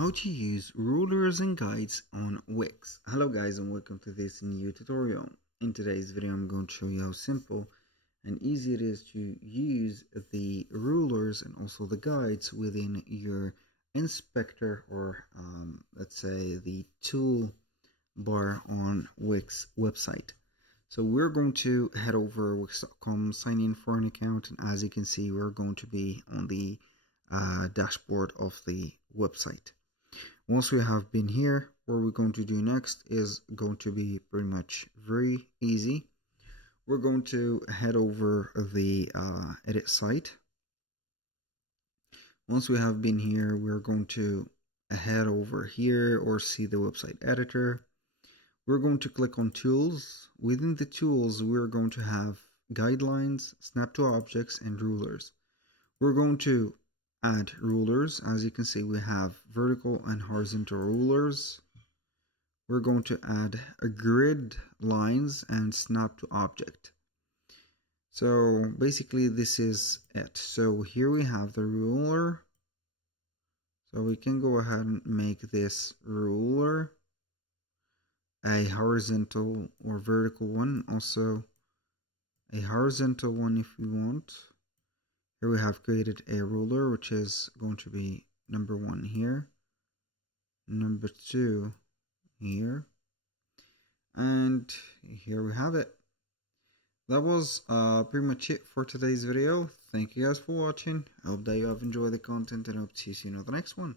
how to use rulers and guides on Wix. Hello guys, and welcome to this new tutorial. In today's video I'm going to show you how simple and easy it is to use the rulers and also the guides within your inspector or let's say the tool bar on Wix website. So we're going to head over wix.com, sign in for an account, and as you can see we're going to be on the dashboard of the website. Once we have been here, what we're going to do next is going to be pretty much very easy. We're going to head over the edit site. Once we have been here, we're going to head over here or see the website editor. We're going to click on tools. Within the tools, we're going to have guidelines, snap to objects, and rulers. We're going to add rulers. As you can see, we have vertical and horizontal rulers. We're going to add a grid lines and snap to object. So basically this is it. So here we have the ruler. So we can go ahead and make this ruler a horizontal or vertical one, also a horizontal one if we want. Here we have created a ruler, which is going to be number 1 here, number 2 here, and here we have it. That was pretty much it for today's video. Thank you guys for watching. I hope that you have enjoyed the content, and I hope to see you in the next one.